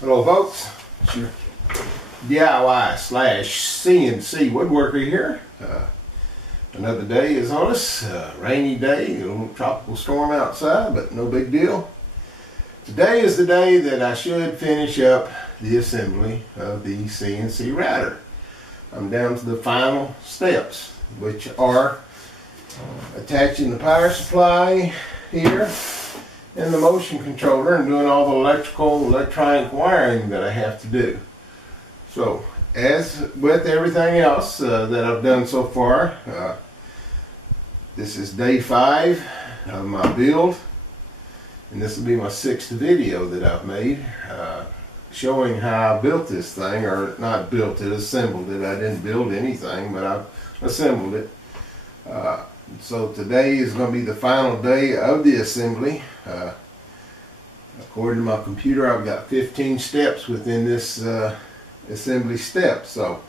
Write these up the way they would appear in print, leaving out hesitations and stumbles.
Hello folks, it's your DIY slash CNC woodworker here. Another day is on us, rainy day, a little tropical storm outside, but no big deal. Today is the day that I should finish up the assembly of the CNC router. I'm down to the final steps, which are attaching the power supply here and the motion controller and doing all the electronic wiring that I have to do. So as with everything else that I've done so far, this is day 5 of my build, and this will be my 6th video that I've made showing how I built this thing, or not built it, assembled it. I didn't build anything, but I assembled it. So today is going to be the final day of the assembly. According to my computer, I've got 15 steps within this assembly step. So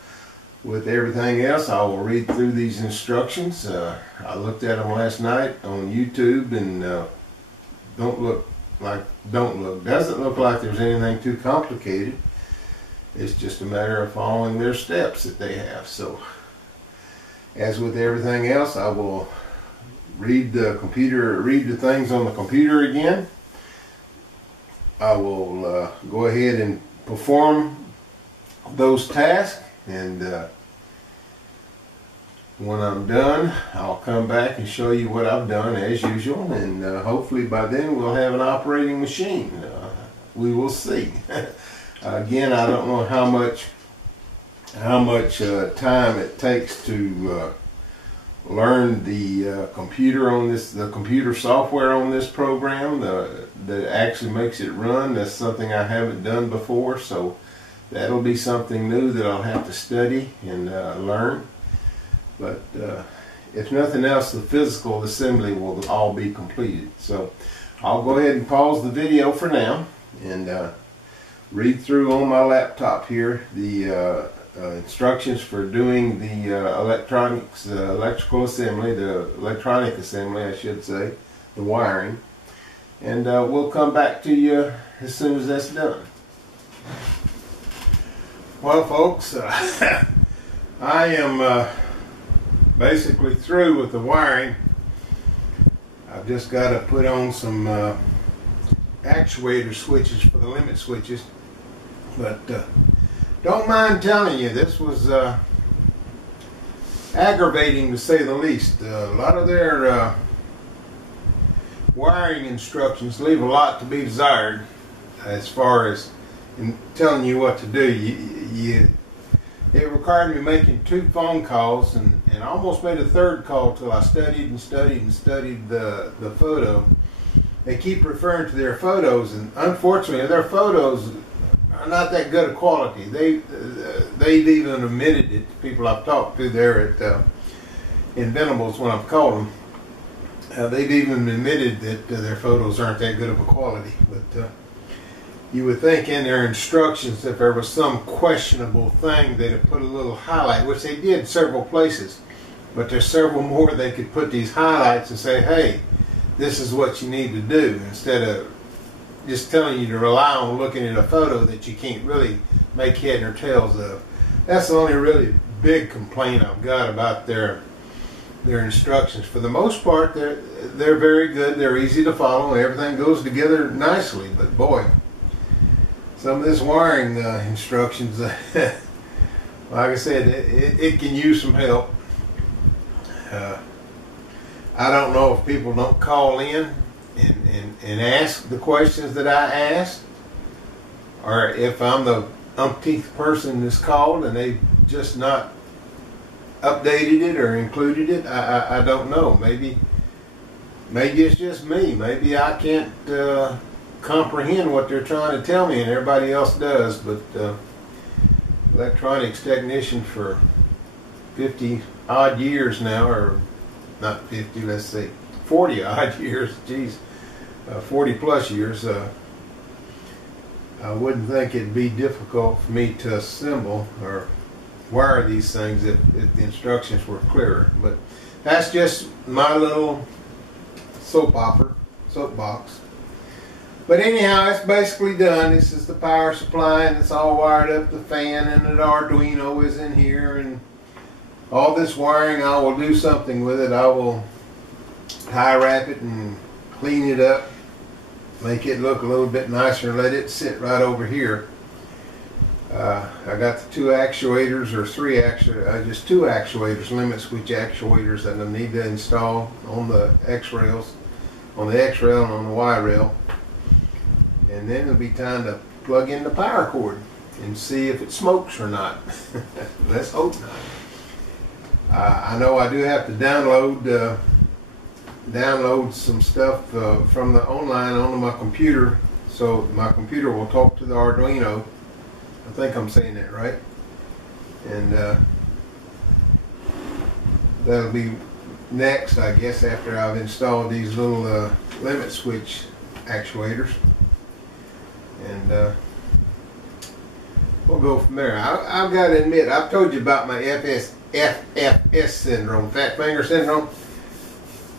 with everything else, I will read through these instructions. I looked at them last night on YouTube, and doesn't look like there's anything too complicated. It's just a matter of following their steps that they have. So as with everything else, I will read the things on the computer again. I will go ahead and perform those tasks, and when I'm done, I'll come back and show you what I've done as usual, and hopefully by then we'll have an operating machine. We will see. Again, I don't know how much time it takes to learn the computer on this, the computer software on this program that actually makes it run. That's something I haven't done before, so that'll be something new that I'll have to study and learn. But if nothing else, the physical assembly will all be completed. So I'll go ahead and pause the video for now and read through on my laptop here the instructions for doing the electrical assembly, the electronic assembly I should say, the wiring, and we'll come back to you as soon as that's done. Well folks, I am basically through with the wiring. I've just got to put on some actuator switches for the limit switches, but don't mind telling you, this was aggravating to say the least. A lot of their wiring instructions leave a lot to be desired as far as in telling you what to do. It required me making 2 phone calls, and I almost made a 3rd call till I studied and studied and studied the photo. They keep referring to their photos, and unfortunately their photos are not that good a quality. They've even admitted it. People I've talked to there at Inventables, when I've called them, they've even admitted that their photos aren't that good of a quality. But you would think in their instructions, if there was some questionable thing, they'd have put a little highlight, which they did several places. But there's several more they could put these highlights and say, hey, this is what you need to do, instead of just telling you to rely on looking at a photo that you can't really make head or tails of. That's the only really big complaint I've got about their instructions. For the most part, they're very good. They're easy to follow, and everything goes together nicely. But boy, some of this wiring instructions, like I said, it can use some help. I don't know if people don't call in and ask the questions that I asked, or if I'm the umpteenth person that's called and they've just not updated it or included it. I don't know. Maybe it's just me. Maybe I can't comprehend what they're trying to tell me and everybody else does. But electronics technician for 50 odd years now, or not 50, let's see, 40 odd years, geez, 40 plus years. I wouldn't think it'd be difficult for me to assemble or wire these things if the instructions were clearer. But that's just my little soapbox. But anyhow, it's basically done. This is the power supply, and it's all wired up. The fan and the Arduino is in here, and all this wiring, I will do something with it. I will tie wrap it and clean it up, make it look a little bit nicer, let it sit right over here. I got the two actuators, or three actuators, just two actuators, limit switch actuators that I need to install on the X-rails, on the X-rail and on the Y-rail. And then it'll be time to plug in the power cord and see if it smokes or not. Let's hope not. I know I do have to download some stuff from the online onto my computer, so my computer will talk to the Arduino. I think I'm saying that right. And that'll be next, I guess, after I've installed these little limit switch actuators. And we'll go from there. I've got to admit, I've told you about my FFS syndrome, fat finger syndrome.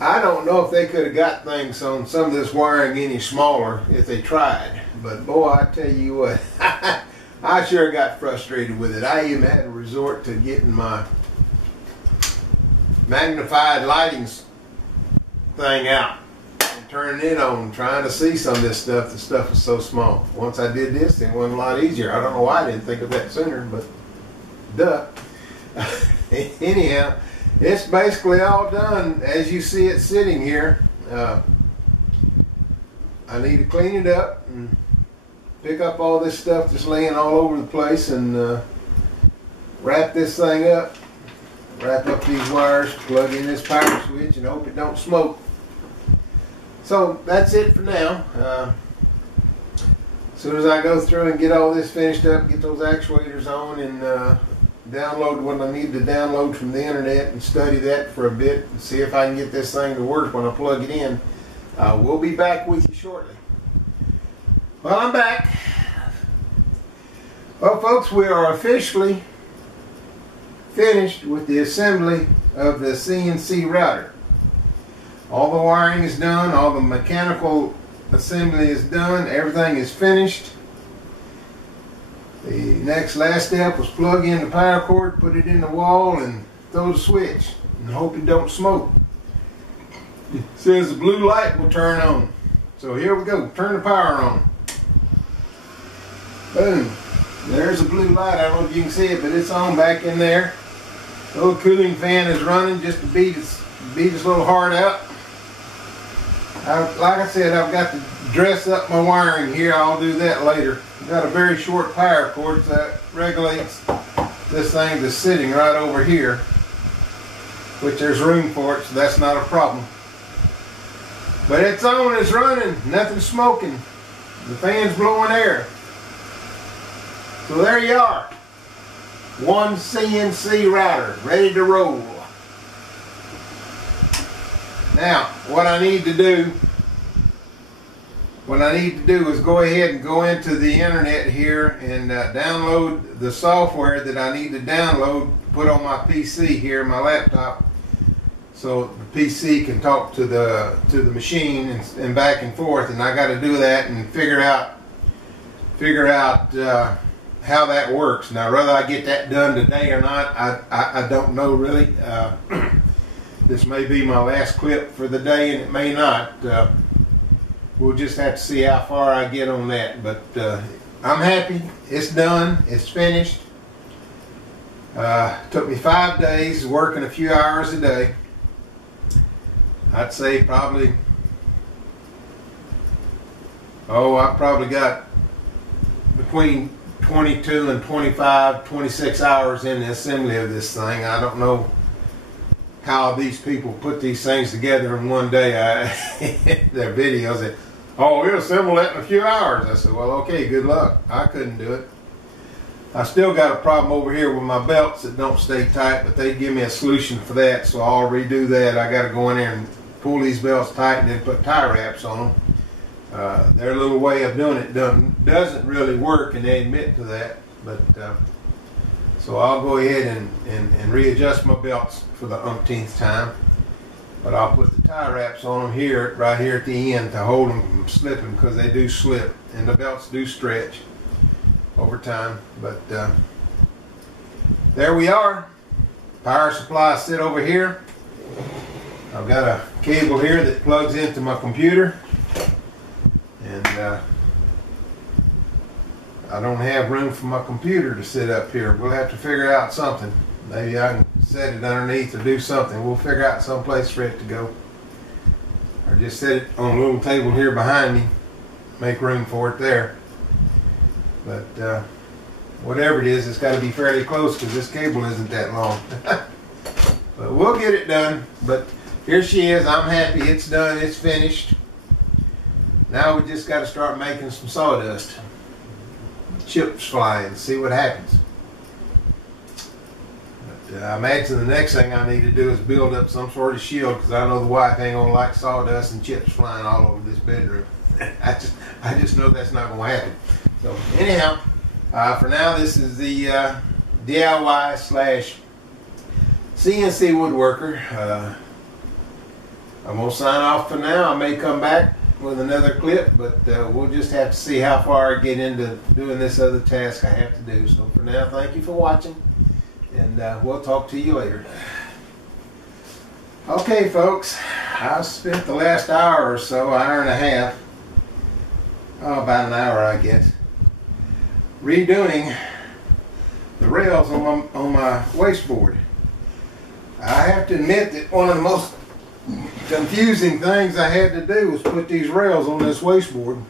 I don't know if they could have got things on some of this wiring any smaller if they tried. But boy, I tell you what, I sure got frustrated with it. I even had to resort to getting my magnified lighting thing out and turning it on, trying to see some of this stuff. The stuff is so small. Once I did this, it went a lot easier. I don't know why I didn't think of that sooner, but duh. Anyhow, it's basically all done as you see it sitting here. I need to clean it up and pick up all this stuff that's laying all over the place and wrap this thing up, wrap up these wires, plug in this power switch, and hope it don't smoke. So that's it for now. As soon as I go through and get all this finished up, get those actuators on, and download what I need to download from the internet and study that for a bit and see if I can get this thing to work when I plug it in, we'll be back with you shortly. Well, I'm back. Well, folks, we are officially finished with the assembly of the CNC router. All the wiring is done, all the mechanical assembly is done, everything is finished. The last step was plug in the power cord, put it in the wall, and throw the switch and hope it don't smoke. It says the blue light will turn on. So here we go, turn the power on. Boom. There's a blue light. I don't know if you can see it, but it's on back in there. The little cooling fan is running just to beat its little heart out. Like I said, I've got to dress up my wiring here. I'll do that later. I've got a very short power cord that regulates this thing to sitting right over here, which there's room for it, so that's not a problem. But it's on, it's running, nothing's smoking. The fan's blowing air. So there you are. One CNC router ready to roll. Now, what I need to do is go ahead and go into the internet here and download the software that I need to download, put on my PC here, my laptop, so the PC can talk to the machine and back and forth. And I got to do that and figure out how that works. Now, whether I get that done today or not, I don't know really. This may be my last clip for the day, and it may not. We'll just have to see how far I get on that. But I'm happy. It's done. It's finished. Took me 5 days, working a few hours a day. I'd say probably, I probably got between 22 and 25, 26 hours in the assembly of this thing. I don't know how these people put these things together in one day. Their videos that, we'll assemble that in a few hours. I said, well, okay, good luck. I couldn't do it. I still got a problem over here with my belts that don't stay tight, but they give me a solution for that, so I'll redo that. I got to go in there and pull these belts tight and then put tie wraps on them. Their little way of doing it doesn't really work, and they admit to that. But so I'll go ahead and readjust my belts for the umpteenth time. But I'll put the tie wraps on them here, right here at the end, to hold them from slipping, because they do slip and the belts do stretch over time. But there we are. Power supply sit over here. I've got a cable here that plugs into my computer, and I don't have room for my computer to sit up here. We'll have to figure out something. Maybe I can set it underneath or do something. We'll figure out some place for it to go. Or just set it on a little table here behind me. Make room for it there. But whatever it is, it's got to be fairly close because this cable isn't that long. But we'll get it done. But here she is. I'm happy. It's done. It's finished. Now we just got to start making some sawdust. Chips flying. See what happens. But I imagine the next thing I need to do is build up some sort of shield, because I know the wife ain't gonna like sawdust and chips flying all over this bedroom. I just know that's not gonna happen. So anyhow, for now, this is the DIY / CNC woodworker. I'm gonna sign off for now. I may come back with another clip, but we'll just have to see how far I get into doing this other task I have to do. So for now, thank you for watching, and we'll talk to you later. Okay, folks, I've spent the last hour or so, hour and a half, about an hour I guess, redoing the rails on my wasteboard. I have to admit that one of the most confusing things I had to do was put these rails on this wasteboard.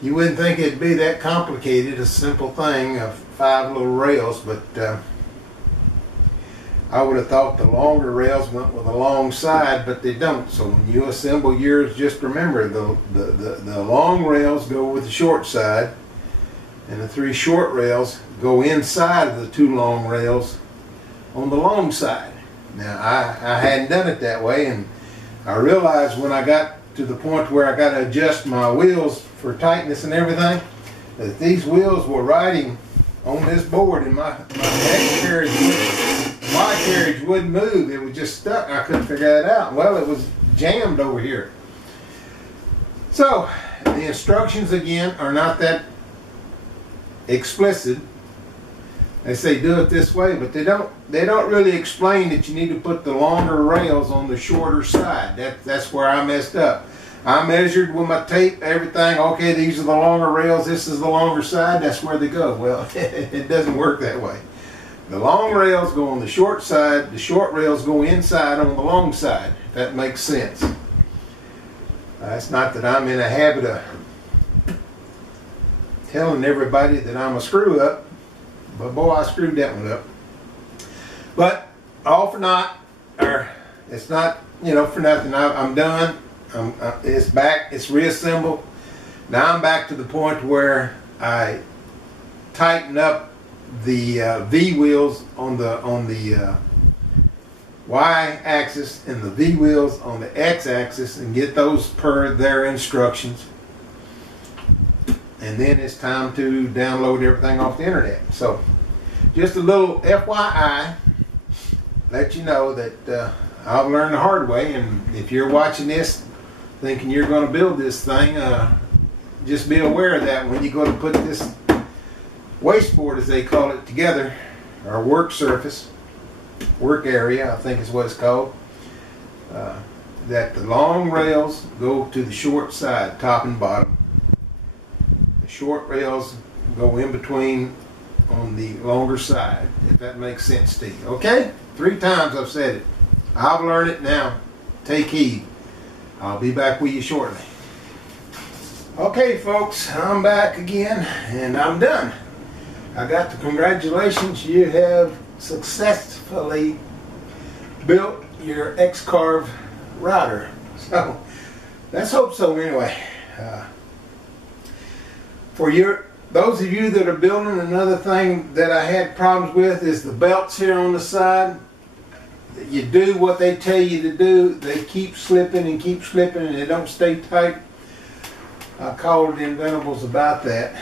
You wouldn't think it'd be that complicated, a simple thing of 5 little rails, but I would have thought the longer rails went with a long side, but they don't. So when you assemble yours, just remember the long rails go with the short side, and the 3 short rails go inside of the 2 long rails on the long side. Now, I hadn't done it that way, and I realized when I got to the point where I got to adjust my wheels for tightness and everything, that these wheels were riding on this board, and my X carriage, my carriage wouldn't move. It was just stuck. I couldn't figure that out. Well, it was jammed over here. So, the instructions again are not that explicit. They say do it this way, but they don't really explain that you need to put the longer rails on the shorter side. That's where I messed up. I measured with my tape, everything. Okay, these are the longer rails, this is the longer side, that's where they go. Well, it doesn't work that way. The long rails go on the short side, the short rails go inside on the long side, if that makes sense. It's not that I'm in a habit of telling everybody that I'm a screw up, but boy, I screwed that one up. But all for naught, or it's not, you know, for nothing. I'm done. It's back. It's reassembled. Now I'm back to the point where I tighten up the V wheels on the Y-axis and the V wheels on the X-axis, and get those per their instructions. And then it's time to download everything off the internet. So, just a little FYI, let you know that I've learned the hard way. And if you're watching this thinking you're going to build this thing, just be aware of that when you go to put this wasteboard, as they call it, together, or work surface, work area, I think is what it's called, that the long rails go to the short side, top and bottom. Short rails go in between on the longer side, if that makes sense to you. Okay? 3 times I've said it. I've learned it now. Take heed. I'll be back with you shortly. Okay, folks, I'm back again, and I'm done. I got the congratulations. You have successfully built your X-Carve router. So, let's hope so anyway. For those of you that are building, another thing that I had problems with is the belts here on the side. You do what they tell you to do, they keep slipping and they don't stay tight. I called Inventables about that.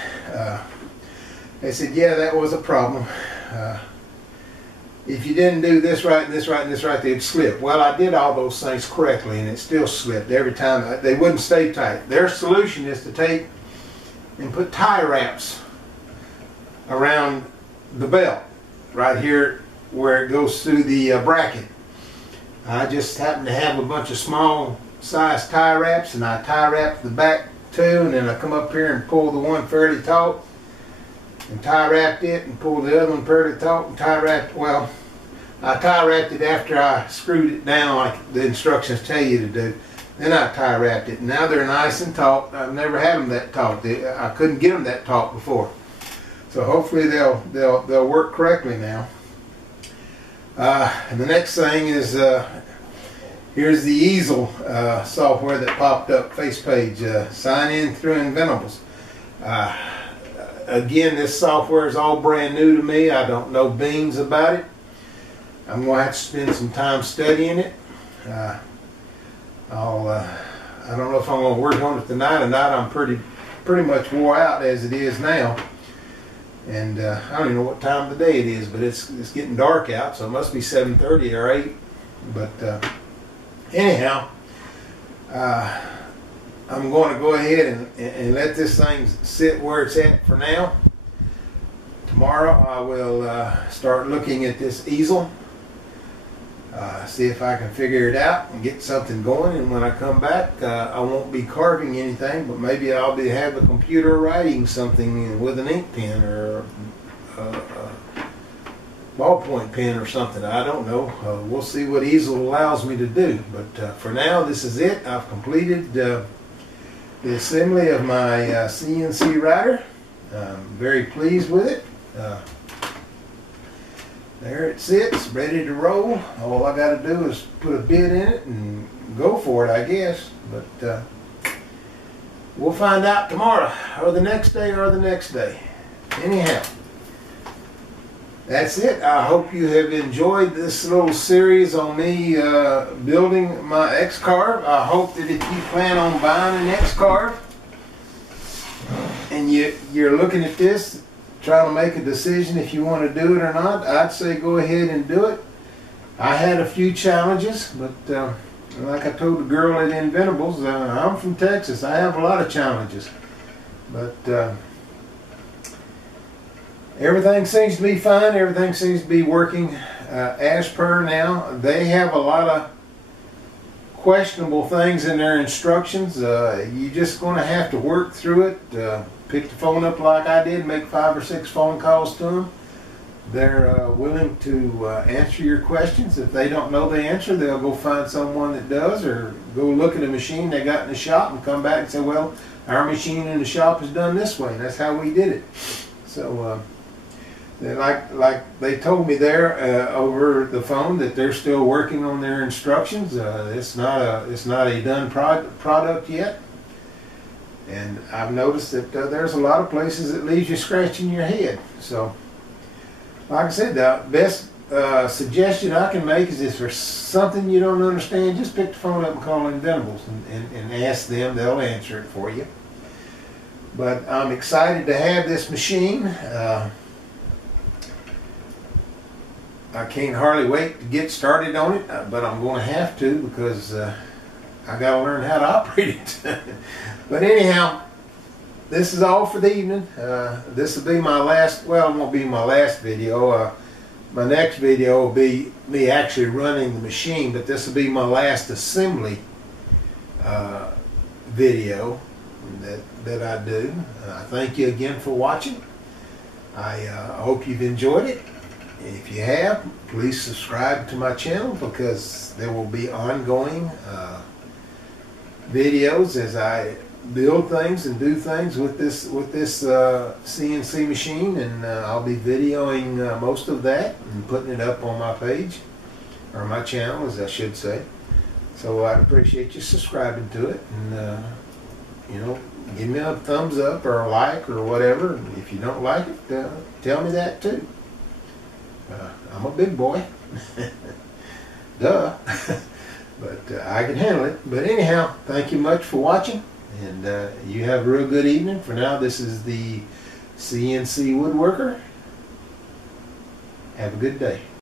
They said, yeah, that was a problem. if you didn't do this right and this right and this right, they'd slip. Well, I did all those things correctly, and it still slipped every time. They wouldn't stay tight. Their solution is to take and put tie wraps around the belt right here where it goes through the bracket. I just happen to have a bunch of small size tie wraps, and I tie wrap the back too, and then I come up here and pull the one fairly taut and tie wrapped it, and pull the other one fairly taut and tie wrapped. Well, I tie wrapped it after I screwed it down like the instructions tell you to do. Then I tie wrapped it. Now they're nice and taut. I've never had them that taut. I couldn't get them that taut before. So hopefully they'll work correctly now. And the next thing is here's the easel software that popped up, face page. Sign in through Inventables. Again, this software is all brand new to me. I don't know beans about it. I'm going to have to spend some time studying it. I don't know if I'm going to work on it tonight or not. I'm pretty much wore out as it is now. And I don't even know what time of the day it is, but it's getting dark out, so it must be 7:30 or 8. But anyhow, I'm going to go ahead and let this thing sit where it's at for now. Tomorrow I will start looking at this easel, see if I can figure it out and get something going. And when I come back, I won't be carving anything, but maybe I'll have the computer writing something with an ink pen or a ballpoint pen or something. I don't know. We'll see what easel allows me to do. But for now, this is it. I've completed the assembly of my CNC writer. I'm very pleased with it. There it sits, ready to roll. All I got to do is put a bit in it and go for it, I guess. But we'll find out tomorrow, or the next day, or the next day. Anyhow, that's it. I hope you have enjoyed this little series on me building my X-Carve. I hope that if you plan on buying an X-Carve and you're looking at this, trying to make a decision if you want to do it or not, I'd say go ahead and do it. I had a few challenges, but like I told the girl at Inventables, I'm from Texas. I have a lot of challenges. But everything seems to be fine. Everything seems to be working as per now. They have a lot of questionable things in their instructions. You're just going to have to work through it. Pick the phone up like I did, make 5 or 6 phone calls to them. They're willing to answer your questions. If they don't know the answer, they'll go find someone that does, or go look at a machine they got in the shop and come back and say, well, our machine in the shop is done this way, and that's how we did it. So like they told me there over the phone, that they're still working on their instructions. It's not a done product yet. And I've noticed that there's a lot of places that leaves you scratching your head. So, like I said, the best suggestion I can make is if there's something you don't understand, just pick the phone up and call Inventables and ask them. They'll answer it for you. But I'm excited to have this machine. I can't hardly wait to get started on it, but I'm going to have to, because I got to learn how to operate it. But anyhow, this is all for the evening. This will be my last, well, it won't be my last video. My next video will be me actually running the machine, but this will be my last assembly video that I do. Thank you again for watching. I hope you've enjoyed it. If you have, please subscribe to my channel, because there will be ongoing videos as I build things and do things with this CNC machine, and I'll be videoing most of that and putting it up on my page, or my channel as I should say. So I'd appreciate you subscribing to it, and you know, give me a thumbs up or a like or whatever. If you don't like it, tell me that too. I'm a big boy. Duh. But I can handle it. But anyhow, thank you much for watching, and you have a real good evening. For now, this is the CNC Woodworker. Have a good day.